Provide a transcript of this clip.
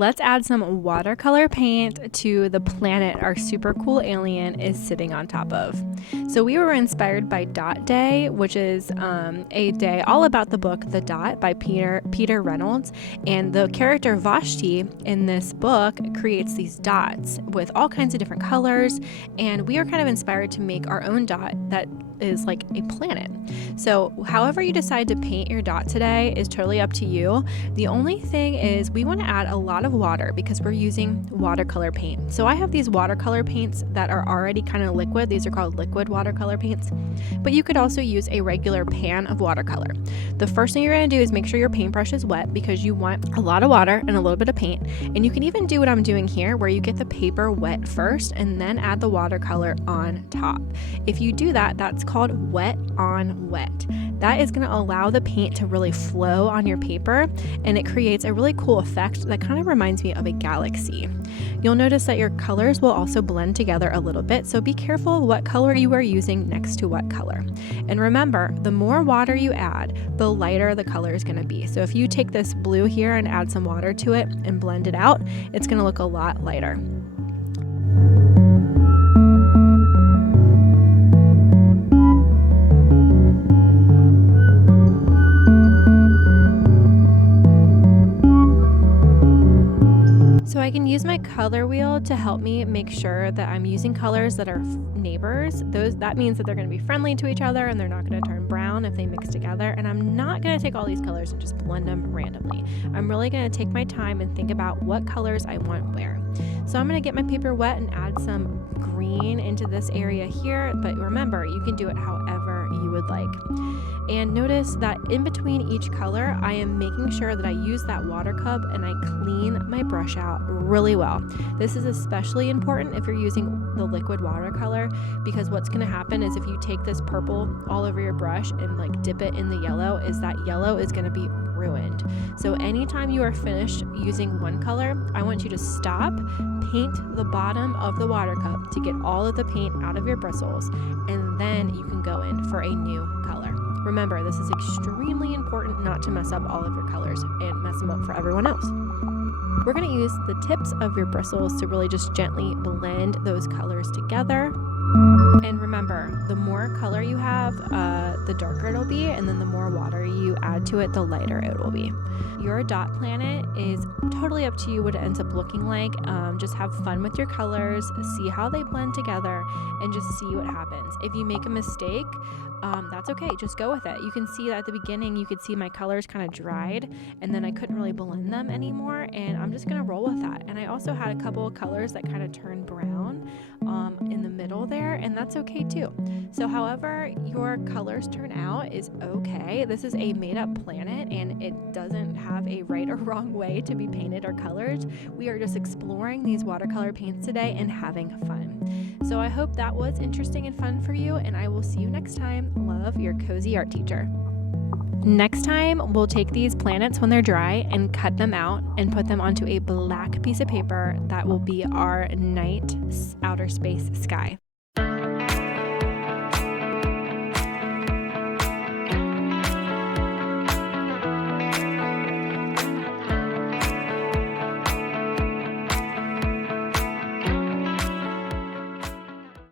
let's add some watercolor paint to the planet our super cool alien is sitting on top of. So we were inspired by Dot Day, which is a day all about the book The Dot by Peter Reynolds. And the character Vashti in this book creates these dots with all kinds of different colors. And we are kind of inspired to make our own dot that is like a planet. So however you decide to paint your dot today is totally up to you. The only thing is we want to add a lot of water because we're using watercolor paint. So I have these watercolor paints that are already kind of liquid. These are called liquid watercolor paints, but you could also use a regular pan of watercolor. The first thing you're going to do is make sure your paintbrush is wet because you want a lot of water and a little bit of paint. And you can even do what I'm doing here where you get the paper wet first and then add the watercolor on top. If you do that, that's called wet on wet. That is going to allow the paint to really flow on your paper, and it creates a really cool effect that kind of reminds me of a galaxy. You'll notice that your colors will also blend together a little bit, so be careful what color you are using next to what color. And remember, the more water you add, the lighter the color is going to be. So if you take this blue here and add some water to it and blend it out, it's going to look a lot lighter. So I can use my color wheel to help me make sure that I'm using colors that are neighbors. That means that they're going to be friendly to each other and they're not going to turn brown if they mix together. And I'm not going to take all these colors and just blend them randomly. I'm really going to take my time and think about what colors I want where. So I'm going to get my paper wet and add some green into this area here. But remember, you can do it however you would like. And notice that in between each color, I am making sure that I use that water cup and I clean my brush out really well. This is especially important if you're using the liquid watercolor, because what's going to happen is if you take this purple all over your brush and like dip it in the yellow, is that yellow is going to be ruined. So anytime you are finished using one color, I want you to stop, paint the bottom of the water cup to get all of the paint out of your bristles, and then you can go in for a new color. Remember, this is extremely important not to mess up all of your colors and mess them up for everyone else. We're going to use the tips of your bristles to really just gently blend those colors together. And remember, the more color you have, the darker it'll be, and then the more water you add to it, the lighter it will be. Your dot planet is totally up to you what it ends up looking like. Just have fun with your colors, see how they blend together, and just see what happens. If you make a mistake, that's okay. Just go with it. You can see that at the beginning, you could see my colors kind of dried, and then I couldn't really blend them anymore, and I'm just going to roll with that. And I also had a couple of colors that kind of turned brown in the middle there, and that's okay too. So however your colors turn out is okay. This is a made-up planet, and it doesn't have a right or wrong way to be painted or colored. We are just exploring these watercolor paints today and having fun. So I hope that was interesting and fun for you, and I will see you next time. Love, your cozy art teacher. Next time, we'll take these planets when they're dry and cut them out and put them onto a black piece of paper that will be our night outer space sky.